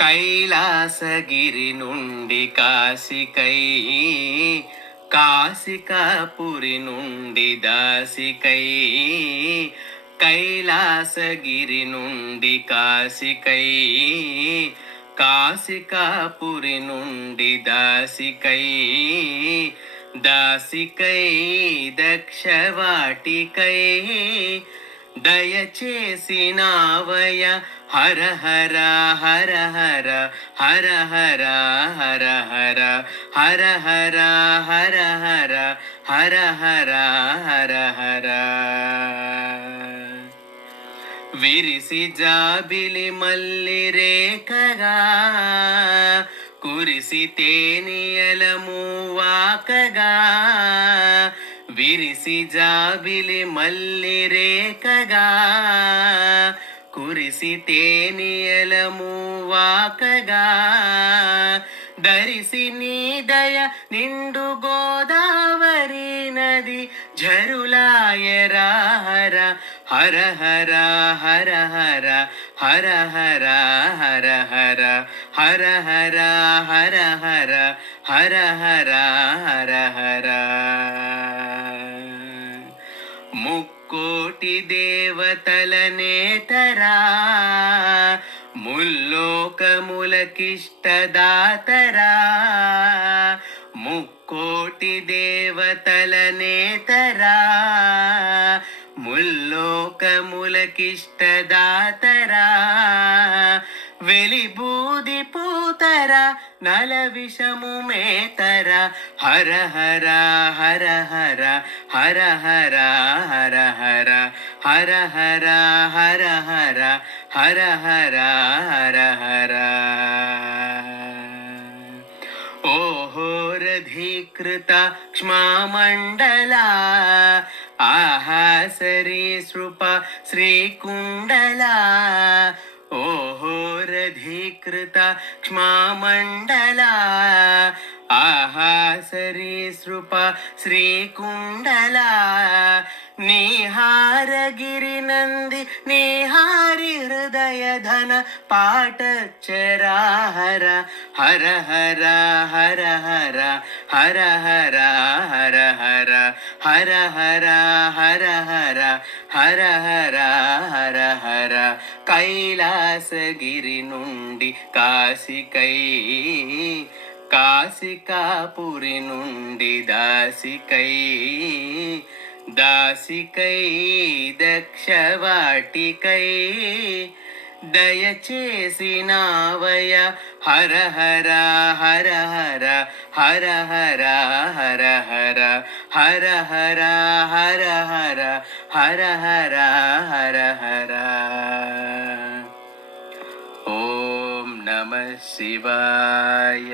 కైలాసగిరి నుండి కాశికై, కాశికాపురి నుండి దాసికై. కైలాసగిరి నుండి కాశికై, కాశికాపురి నుండి దాసికై. దాసికై దక్షవాటికై దయచేసినావయ హర హర హర హర హర హర హర హర హర హర హర హర హర హర హర హర. విరిసి జాబిలి మల్లి రేఖగా కురిసి తేనియలము వాకగా. విరిసి జాబిలి మల్లి రేఖగా కురిసి తేనియలము వాకగా. దరిసి నీదయ నిండు గోదావరి నది ఝరులాయరా హర హర హర హర హర హర హర హర హర హర హర హర హర హర హర హర హర. ముక్కోటి దేవతల నేతరా ముల్లోకములకిష్టదాతరా. ముక్కోటి దేవతల నేతరా ముల్లోకములకిష్టదాతరా. వెలిబూది పూతరా నల విషము మేతరా హర హర హర హర హర హర హర హర హర హర హర హర హర హర హర హర. ఓహోరధీకృత క్ష్మామండలా ఆహా సరీసృప శ్రీకుండలా. ఓహోరధీకృత క్ష్మామండలా ఆహా సరీసృప శ్రీకుండలా. నీహారగిరి నంది నీహారి హృదయ ధన పాటచరా హర హర హర హర హర హర హర హర హర హర హర హర హర హర హర హర హర. కైలాసగిరి నుండి కాశికై, కాశికాపురి నుండి దాసికై. దాసికై దక్షవాటికై దయచేసినావయ హర హర హర హర హర హర హర హర హర హర హర హర హర హర హర హర. ఓం నమః శివాయ.